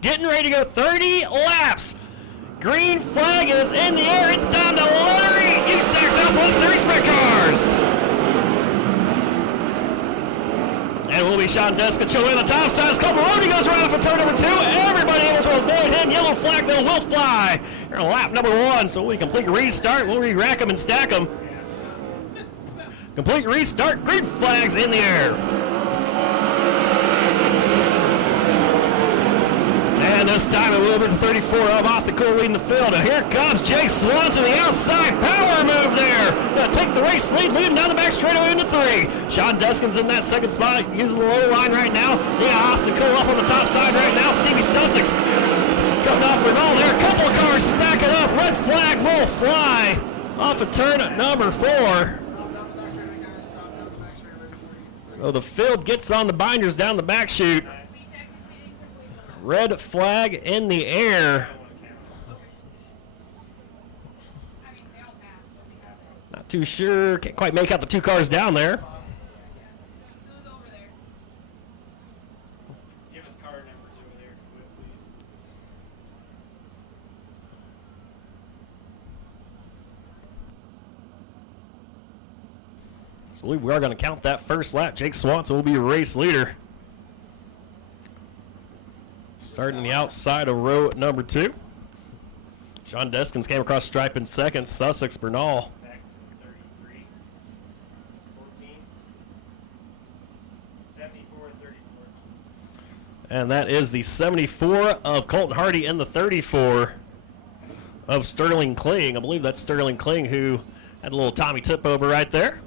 getting ready to go 30 laps. Green flag is in the air. It's time to Larry USAC Southwest Series Sprint Cars. And will be Sean Descaccio in the top side. Colton goes around for turn number 2. Everybody able to avoid him. Yellow flag though will fly. Here on lap number 1. So we complete restart. We'll re-rack them and stack them. Complete restart. Green flags in the air. And this time it will be the 34 of Austin Cole leading the field. And here comes Jake Swanson, the outside power move there. Gonna take the race lead, leading down the back straightaway into 3. Sean Deskin's in that second spot, using the low line right now. They got Austin Cole up on the top side right now. Stevie Sussex coming off Renault there. A couple of cars stacking up. Red flag will fly off of turn number 4. So the field gets on the binders down the back chute. Red flag in the air. Not too sure. Can't quite make out the 2 cars down there. Give us car numbers over there, please. So we are going to count that first lap. Jake Swanson will be your race leader. Starting the outside of row number 2. Sean Deskins came across stripe in second. Sussex Bernal. Back 33, 14, 74, 34. And that is the 74 of Colton Hardy and the 34 of Sterling Kling. I believe that's Sterling Kling who had a little Tommy tip over right there.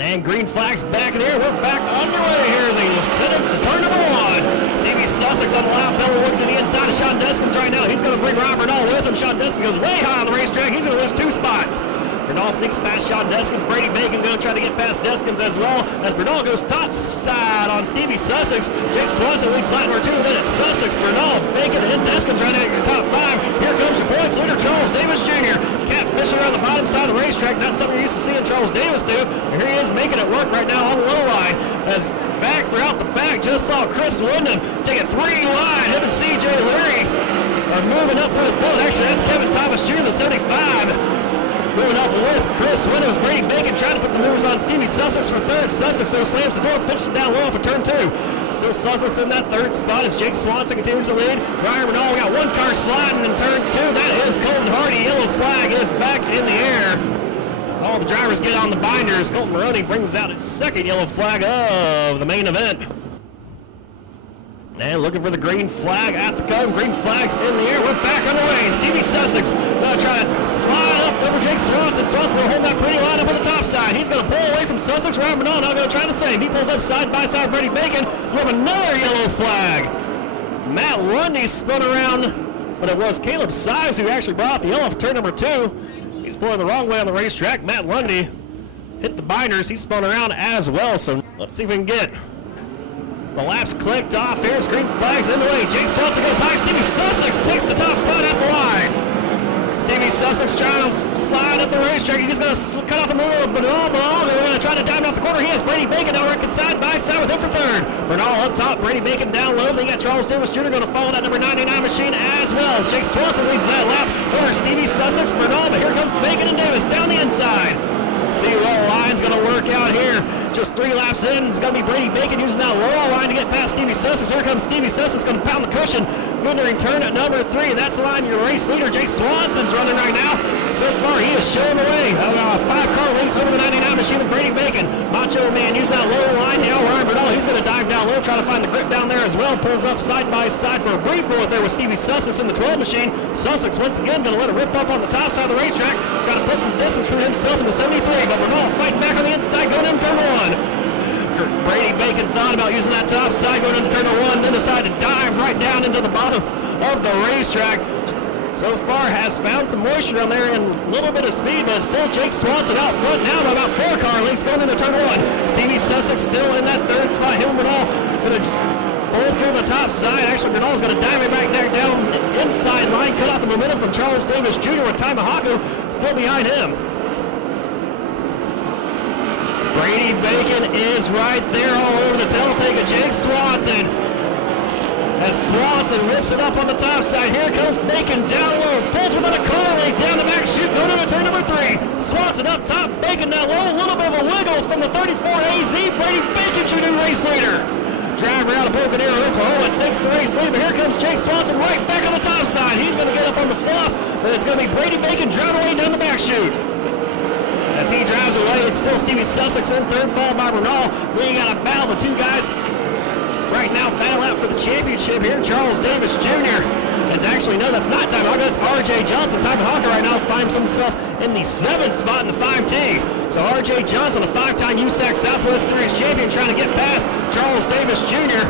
And green flags back in the air. We're back underway here as they set up to turn number 1. Stevie Sussex on the loud pedal working to the inside of Sean Deskins right now. He's going to bring Ryan Bernal with him. Sean Deskins goes way high on the racetrack. He's going to lose 2 spots. Bernal sneaks past Sean Deskins. Brady Bacon going to try to get past Deskins as well as Bernal goes top side on Stevie Sussex. Jake Swanson leads lap number 2. Then it's Sussex, Bernal, Bacon, and Deskins right at your top 5. Here comes your points leader, Charles Davis Jr. Catfishing around the bottom side of the racetrack. Not something you're used to seeing Charles Davis do. And here he is making it work right now on the low line. As back throughout the back, just saw Chris Wyndham take it 3 wide. Him and CJ Leary are moving up through the field. Actually, that's Kevin Thomas Jr., the 75. Moving up with Chris Wyndham's Brady Bacon trying to put the moves on Stevie Sussex for 3rd. Sussex though slams the door, pitches it down low for turn 2. Still Sussex in that 3rd spot as Jake Swanson continues to lead. Ryan Renault, we got 1 car sliding in turn 2. That is Colton Hardy. Yellow flag is back in the air. As all the drivers get on the binders, Colton Maroney brings out his 2nd yellow flag of the main event. And looking for the green flag at the gun. Green flag's in the air. We're back underway. Stevie Sussex going to try to slide up over Jake Swanson. Swanson will hold that pretty line up on the top side. He's going to pull away from Sussex. Ryan Bernal now going to try the same. He pulls up side by side Brady Bacon. We have another yellow flag. Matt Lundy spun around, but it was Caleb Sives who actually brought out the yellow for turn number 2. He's pulling the wrong way on the racetrack. Matt Lundy hit the binders. He spun around as well. So let's see if we can get the laps clicked off. Here's green flags in the way. Jake Swanson goes high. Stevie Sussex takes the top spot at the line. Stevie Sussex trying to slide up the racetrack. He's going to cut off the middle of Bernal. They're going to try to dive off the corner. He has Brady Bacon now working side by side with him for 3rd. Bernal up top. Brady Bacon down low. Then you got Charles Davis Jr. going to follow that number 99 machine as well. As Jake Swanson leads that lap over Stevie Sussex, Bernal. But here comes Bacon and Davis down the inside. See what line's going to work out here. Just 3 laps in, it's going to be Brady Bacon using that low line to get past Stevie Sussex. Here comes Stevie Sussex, going to pound the cushion. Entering turn at number 3. That's the line your race leader, Jake Swanson's running right now. So far, he is showing the way. 5-car leads over the 99 machine of Brady Bacon. Macho Man using that low line. Now Ryan Bernal, he's going to dive down low, try to find the grip down there as well. Pulls up side by side for a brief bullet there with Stevie Sussex in the 12 machine. Sussex once again going to let it rip up on the top side of the racetrack. Trying to put some distance from himself in the 73. But Bernal fighting back on the inside, going in turn 1. Brady Bacon thought about using that top side going into turn 1, then decided to dive right down into the bottom of the racetrack. So far has found some moisture on there and a little bit of speed, but still Jake Swanson out front now by about 4 car lengths going into turn 1. Stevie Sussex still in that 3rd spot. Him and Bernal going to pull through the top side. Actually, Bernal's going to dive it back there down inside line, cut off the momentum from Charles Davis Jr. with Taimahaku still behind him. Brady Bacon is right there all over the tail take of Jake Swanson. as Swanson whips it up on the top side. Here comes Bacon down low, pulls without a car lane down the back chute, going into turn number 3. Swanson up top, Bacon down low, a little bit of a wiggle from the 34 AZ. Brady Bacon, your new race leader. Driver out of Broken Arrow, Oklahoma, takes the race lead, but here comes Jake Swanson right back on the top side. He's going to get up on the fluff, but it's going to be Brady Bacon driving away down the back chute. As he drives away, it's still Stevie Sussex in third, followed by Bernal. Then you got a battle, the two guys right now battle out for the championship here. Charles Davis Jr. And actually, no, that's not Time Hawker, that's R.J. Johnson. Time Hawker right now finds himself in the 7th spot in the 5T. So R.J. Johnson, a 5-time USAC Southwest Series champion, trying to get past Charles Davis Jr.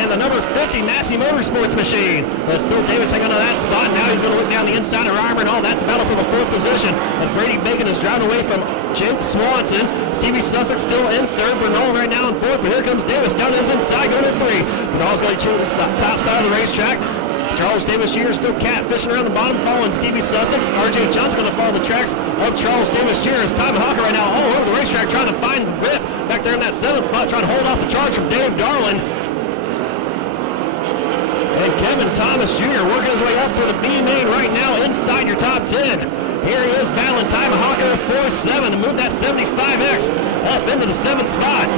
and the number 50 Massey Motorsports machine. But still Davis hanging on to that spot. Now he's going to look down the inside of Ryan Bernal. That's a battle for the 4th position as Brady Bacon is driving away from Jake Swanson. Stevie Sussex still in 3rd. Bernal right now in 4th. But here comes Davis down his inside going to 3. Bernal's going to choose the top side of the racetrack. Charles Davis Jr. still catfishing around the bottom, following Stevie Sussex. R.J. Johnson going to follow the tracks of Charles Davis Jr. As Time Hawker right now all over the racetrack trying to find some grip back there in that 7th spot, trying to hold off the charge from Dave Darland. And Kevin Thomas Jr. working his way up for the B main right now inside your top 10. Here he is battling Time Hawker 4-7 to move that 75X up into the 7th spot.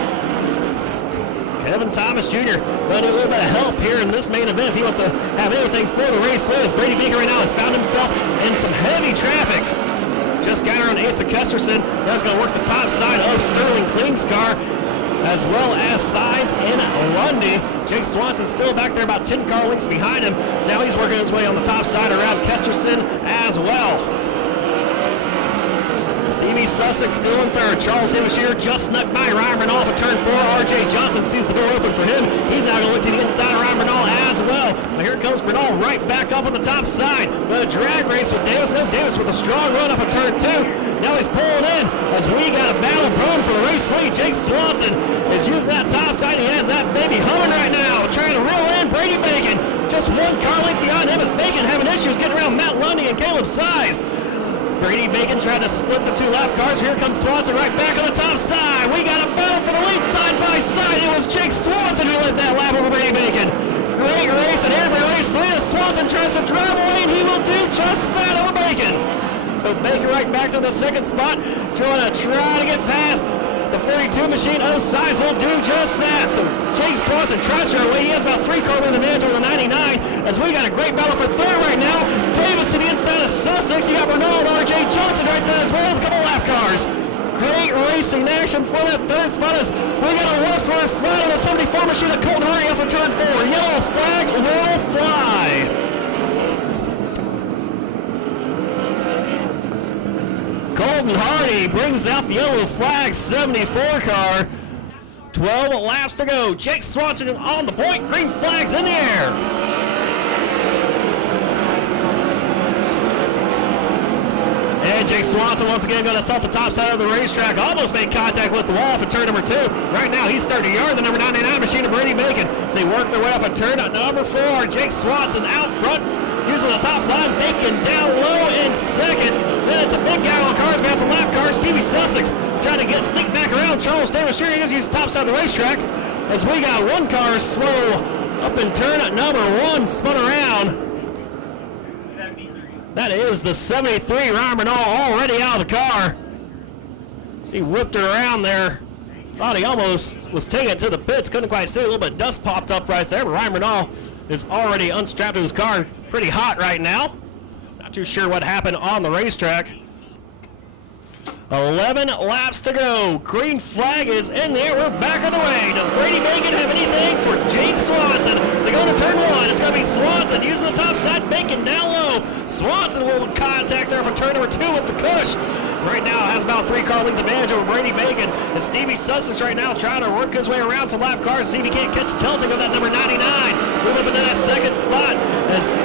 Kevin Thomas Jr. going to need a little bit of help here in this main event if he wants to have anything for the race lead. As Brady Bacon right now has found himself in some heavy traffic. Just got around Asa Kesterson. Now he's going to work the top side of Sterling Kling's car, as well as Size in Lundy. Jake Swanson still back there about 10 car lengths behind him. Now he's working his way on the top side around Kesterson as well. Stevie Sussex still in 3rd. Charles Davis Jr. just snuck by Ryan Bernal for turn 4. R.J. Johnson sees the door open for him. He's now going to look to the inside of Ryan Bernal as well. Now here comes Bernal right back up on the top side. Going to drag race with Davis. No, Davis with a strong run off of turn 2. Now he's pulling in as we got a battle prone for the race lead. Jake Swanson is using that top side. He has that baby humming right now, trying to reel in Brady Bacon. Just 1 car length behind him as Bacon having issues getting around Matt Lundy and Caleb Size. Brady Bacon trying to split the 2 lap cars. Here comes Swanson right back on the top side. We got a battle for the lead side by side. It was Jake Swanson who led that lap over Brady Bacon. Great race, and every race lead as Swanson tries to drive away, and he will do just that over Bacon. So Bacon right back to the 2nd spot, trying to get past the 42 machine of Size. Will do just that. So Jake Swanson tries to run away. He has about 3 car length advantage over the 99 as we got a great battle for 3rd right now. Davis to the inside of Sussex. You got Bernal and R.J. Johnson right there as well with a couple lap cars. Great racing action for that 3rd spot as we got a rough run flat on the 74 machine of Colton Hurry off of turn 4. Yellow flag will fly. Colton Hardy brings out the yellow flag 74 car. 12 laps to go. Jake Swanson on the point. Green flags in the air. And Jake Swanson once again going to start the top side of the racetrack. Almost made contact with the wall for turn number 2. Right now he's starting to yard the number 99 machine of Brady Bacon. So they work their way off a turn at number 4. Jake Swanson out front, using the top line. Bacon down low in 2nd. Then it's a big guy on cars, man. It's a lap car. Stevie Sussex trying to sneak back around. Charles Davis Jr. He's using the top side of the racetrack as we got 1 car slow up in turn at number 1, spun around. 73. That is the 73, Ryan Bernal, already out of the car. See, whipped her around there. Thought he almost was taking it to the pits. Couldn't quite see. A little bit of dust popped up right there, but Ryan Bernal is already unstrapped to his car. Pretty hot right now. Not too sure what happened on the racetrack. 11 laps to go. Green flag is in there. We're back on the way. Does Brady Bacon have anything for Jake Swanson? So going to turn 1. It's going to be Swanson using the top side. Bacon down low. Swanson will contact there for turn number 2 with the push. Right now has about 3 car length advantage over Brady Bacon. And Stevie Sussex right now trying to work his way around some lap cars to see if he can't catch tilting of that number 99. Move up into that 2nd spot as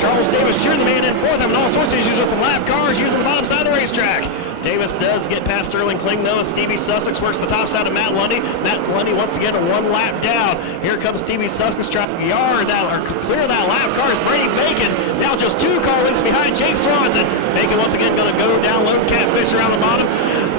Charles Davis Jr., the man in 4th, having all sorts of issues with some lap cars using the bottom side of the racetrack. Davis does get past Sterling Kling, though, as Stevie Sussex works the top side of Matt Lundy. Matt Lundy once again 1 lap down. Here comes Stevie Sussex trying to yard that or clear that lap car. Is Brady Bacon now just 2 car lengths behind Jake Swanson. Bacon once again going to go down low, catfish around the bottom.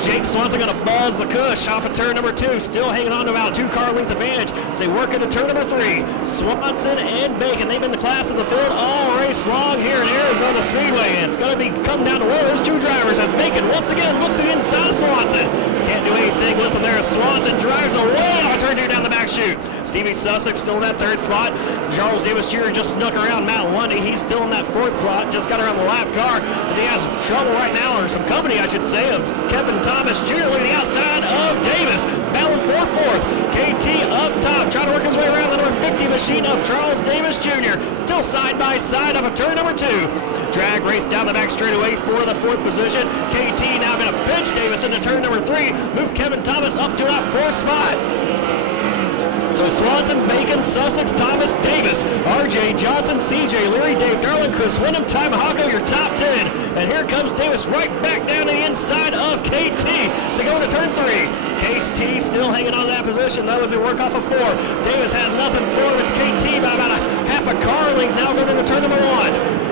Jake Swanson going to buzz the cush off of turn number 2. Still hanging on to about 2-car length advantage. So they work into turn number 3. Swanson and Bacon, they've been the class of the field all race long here in Arizona Speedway. And it's going to be come down to one of those two drivers as Bacon once again looks to the inside of Swanson. Can't do anything with him there. Swanson drives away off turn 2 down the back chute. Stevie Sussex still in that 3rd spot. Charles Davis Jr. just snuck around Matt Lundy. He's still in that 4th spot. Just got around the lap car as he has trouble right now, or some company I should say, of Kevin Thomas Jr. looking outside of Davis. Battling for 4th. KT up top, trying to work his way around the number 50 machine of Charles Davis Jr. Still side by side of a turn number 2. Drag race down the back straightaway for the 4th position. KT now going to pinch Davis into turn number 3. Move Kevin Thomas up to that 4th spot. So Swanson, Bacon, Sussex, Thomas, Davis, RJ, Johnson, CJ, Leary, Dave Darling, Chris Wyndham, Ty Mahago, your top 10. And here comes Davis right back down to the inside of KT. So going to turn 3. KT still hanging on that position. That was a work off of 4. Davis has nothing for him. It's KT by about a half a car length now going into turn number 1.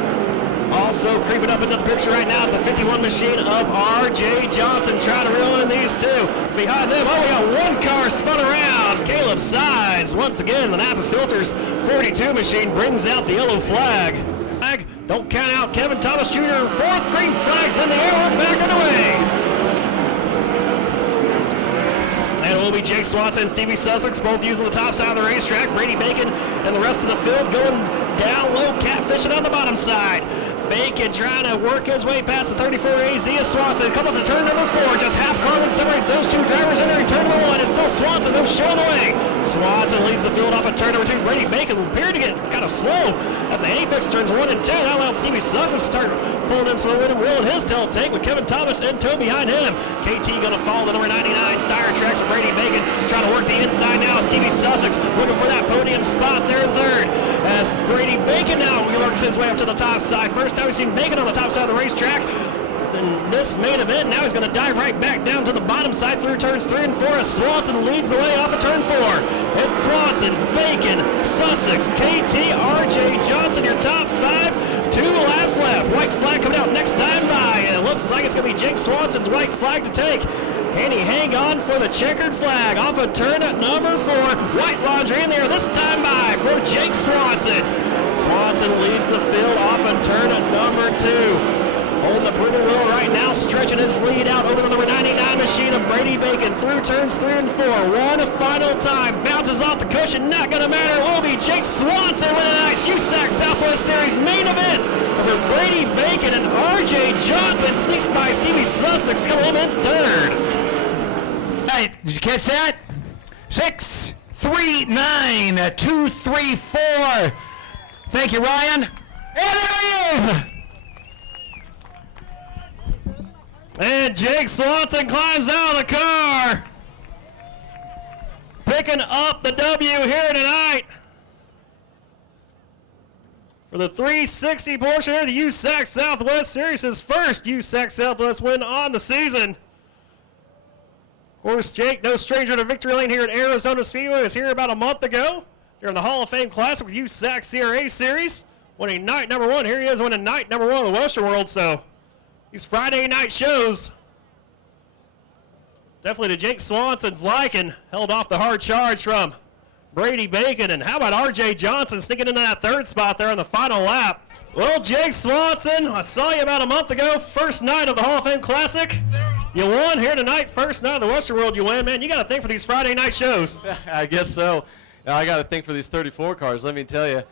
Also creeping up into the picture right now is the 51 machine of R.J. Johnson trying to reel in these two. It's behind them. Oh, we got one car spun around. Caleb Size. Once again, the Napa Filters 42 machine brings out the yellow flag. Don't count out Kevin Thomas Jr. 4th. Green flags in the air. We're back underway. And it will be Jake Swanson and Stevie Sussex both using the top side of the racetrack. Brady Bacon and the rest of the field going down low, catfishing on the bottom side. Bacon trying to work his way past the 34 AZ of Swanson. Come up to turn number 4. Just half car length separates those two drivers entering turn number 1. It's still Swanson who's showing the way. Swanson leads the field off at turn number 2. Brady Bacon appeared to get kind of slow at the apex turns 1 and 2. That allowed Stevie Sutton to start pulling in some momentum, reeling his tail tank with Kevin Thomas and tow behind him. KT going to follow the number 99 Steyr Tracks of Brady Bacon. Trying to work the inside now. Stevie Sussex looking for that podium spot there in 3rd. As Brady Bacon now works his way up to the top side. First time we've seen Bacon on the top side of the racetrack in this main event. Now he's going to dive right back down to the bottom side through turns 3 and 4 as Swanson leads the way off of turn 4. It's Swanson, Bacon, Sussex, KT, RJ Johnson, your top 5. 2 laps left. White flag coming out next time by. And it looks like it's going to be Jake Swanson's white flag to take. Can he hang on for the checkered flag off of turn at number 4? White laundry in there this time by for Jake Swanson. Swanson leads the field off of turn at number 2. Holding the brutal wheel right now, stretching his lead out over the number 99 machine of Brady Bacon through turns 3 and 4. One final time, bounces off the cushion, not going to matter. It will be Jake Swanson winning tonight's USAC Southwest Series main event over Brady Bacon, and R.J. Johnson sneaks by Stevie Sussex, coming home in 3rd. Hey, did you catch that? 6, 3, 9, 2, 3, 4. Thank you, Ryan. And there he is. And Jake Swanson climbs out of the car, picking up the W here tonight for the 360 portion of the USAC Southwest Series, his first USAC Southwest win on the season. Of course, Jake, no stranger to victory lane here at Arizona Speedway, was here about a month ago during the Hall of Fame Classic with USAC CRA Series, winning night number 1. Here he is winning night number 1 of the Western World, so these Friday night shows definitely to Jake Swanson's liking. Held off the hard charge from Brady Bacon. And how about R.J. Johnson sneaking into that 3rd spot there on the final lap? Well, Jake Swanson, I saw you about a month ago. First night of the Hall of Fame Classic. You won here tonight. First night of the Western World, you win. Man, you got to think for these Friday night shows. I guess so. I got to think for these 34 cars. Let me tell you,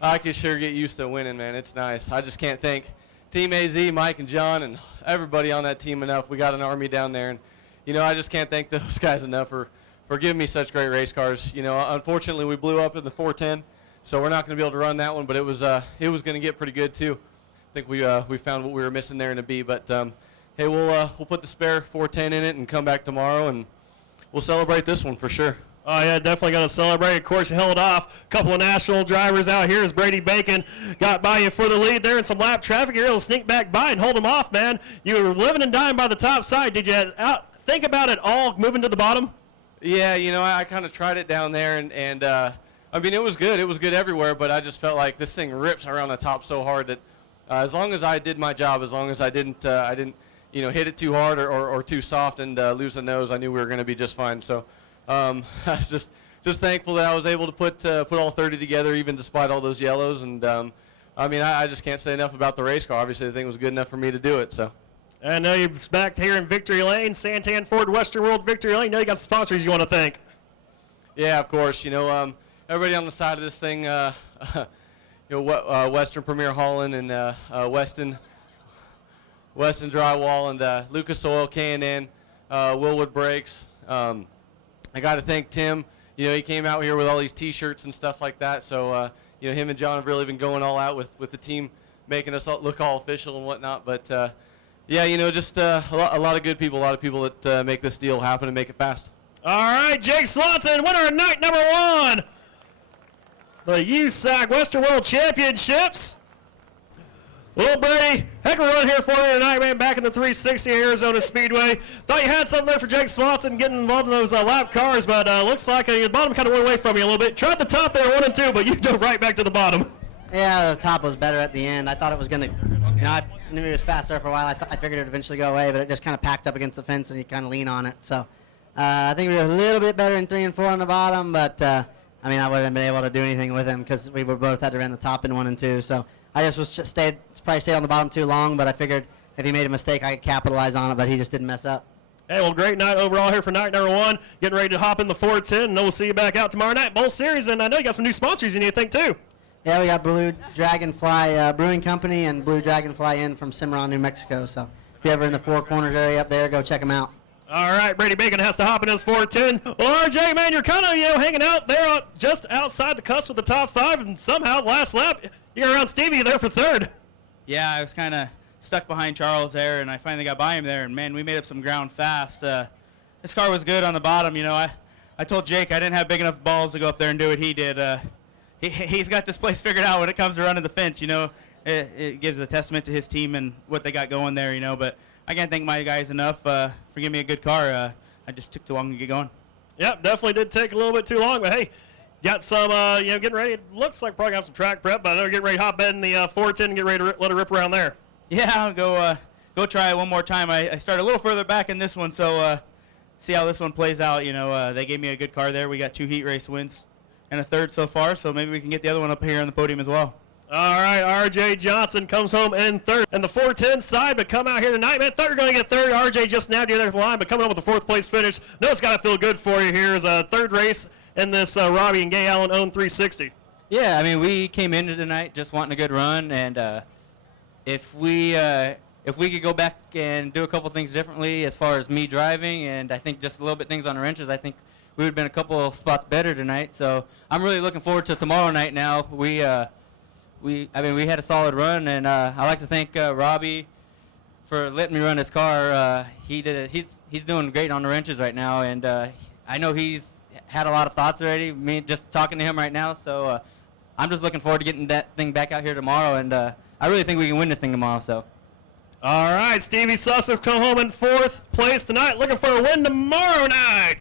I can sure get used to winning, man. It's nice. I just can't thank Team AZ, Mike and John, and everybody on that team enough. We got an army down there, and, you know, I just can't thank those guys enough for giving me such great race cars. You know, unfortunately, we blew up in the 410, so we're not going to be able to run that one, but it was going to get pretty good, too. I think we found what we were missing there in a B, but, hey, we'll put the spare 410 in it and come back tomorrow, and we'll celebrate this one for sure. Oh, yeah, definitely going to celebrate. Of course, you held off a couple of national drivers out here as Brady Bacon got by you for the lead there in some lap traffic. You're able to sneak back by and hold him off, man. You were living and dying by the top side. Did you think about it all moving to the bottom? Yeah, you know, I kind of tried it down there, and I mean, it was good. It was good everywhere, but I just felt like this thing rips around the top so hard that as long as I did my job, as long as I didn't hit it too hard or too soft and lose the nose. I knew we were going to be just fine. So I was just thankful that I was able to put all 30 together, even despite all those yellows. And I just can't say enough about the race car. Obviously, the thing was good enough for me to do it. So. And now you're back here in Victory Lane, Santan Ford Western World Victory Lane. Now you got some sponsors you want to thank. Yeah, of course. Everybody on the side of this thing, Western Premier Holland and Weston Drywall and Lucas Oil, K&N, Willwood Brakes. I got to thank Tim. He came out here with all these T-shirts and stuff like that. So, him and John have really been going all out with the team, making us look all official and whatnot. But, just a lot of good people, a lot of people that make this deal happen and make it fast. All right, Jake Swanson, winner of night number 1. The USAC Western World Championships. Little Brady, heck of a run here for you tonight, man, back in the 360 Arizona Speedway. Thought you had something there for Jake Swanson getting involved in those lap cars, but looks like the bottom kind of went away from you a little bit. Tried the top there, 1 and 2, but you dove right back to the bottom. Yeah, the top was better at the end. I thought it was going to, I knew it was fast there for a while. I figured it would eventually go away, but it just kind of packed up against the fence and you kind of lean on it. So I think we were a little bit better in 3 and 4 on the bottom, but I wouldn't have been able to do anything with him because we were both had to run the top in 1 and 2. So I just probably stayed on the bottom too long, but I figured if he made a mistake, I could capitalize on it, but he just didn't mess up. Hey, well, great night overall here for night number 1. Getting ready to hop in the 410, and then we'll see you back out tomorrow night. Bowl Series, and I know you got some new sponsors you need to thank, too. Yeah, we got Blue Dragonfly Brewing Company and Blue Dragonfly Inn from Cimarron, New Mexico. So if you're ever in the Four Corners area up there, go check them out. All right, Brady Bacon has to hop in his 410. Well, RJ, man, you're kind of hanging out there just outside the cusp of the top 5, and somehow the last lap, you're around Stevie there for 3rd. Yeah, I was kind of stuck behind Charles there, and I finally got by him there, and man, we made up some ground fast. This car was good on the bottom. I told Jake I didn't have big enough balls to go up there and do what he did. He's got this place figured out when it comes to running the fence. It gives a testament to his team and what they got going there. But I can't thank my guys enough for giving me a good car. I just took too long to get going. Yep, definitely did take a little bit too long, but hey, got some, getting ready. It looks like probably have some track prep, but I know you're getting ready to hop in the 410 and get ready to let it rip around there. Yeah, I'll go try it one more time. I started a little further back in this one, so see how this one plays out. They gave me a good car there. We got 2 heat race wins and a 3rd so far, so maybe we can get the other one up here on the podium as well. All right, R.J. Johnson comes home in 3rd. And the 410 side, but come out here tonight, man. Thought you were going to get 3rd. R.J. just nabbed you there at the line, but coming up with a 4th place finish. No, it's got to feel good for you here as a 3rd race in this Robbie and Gay Allen owned 360. Yeah, we came into tonight just wanting a good run, and if we could go back and do a couple things differently as far as me driving, and I think just a little bit things on the wrenches, I think we would have been a couple spots better tonight. So I'm really looking forward to tomorrow night now. We had a solid run, and I'd like to thank Robbie for letting me run his car. He did it. He's doing great on the wrenches right now, and I know he's had a lot of thoughts already. Me just talking to him right now, so I'm just looking forward to getting that thing back out here tomorrow, and I really think we can win this thing tomorrow. So. All right, Stevie Sussex come home in 4th place tonight, looking for a win tomorrow night.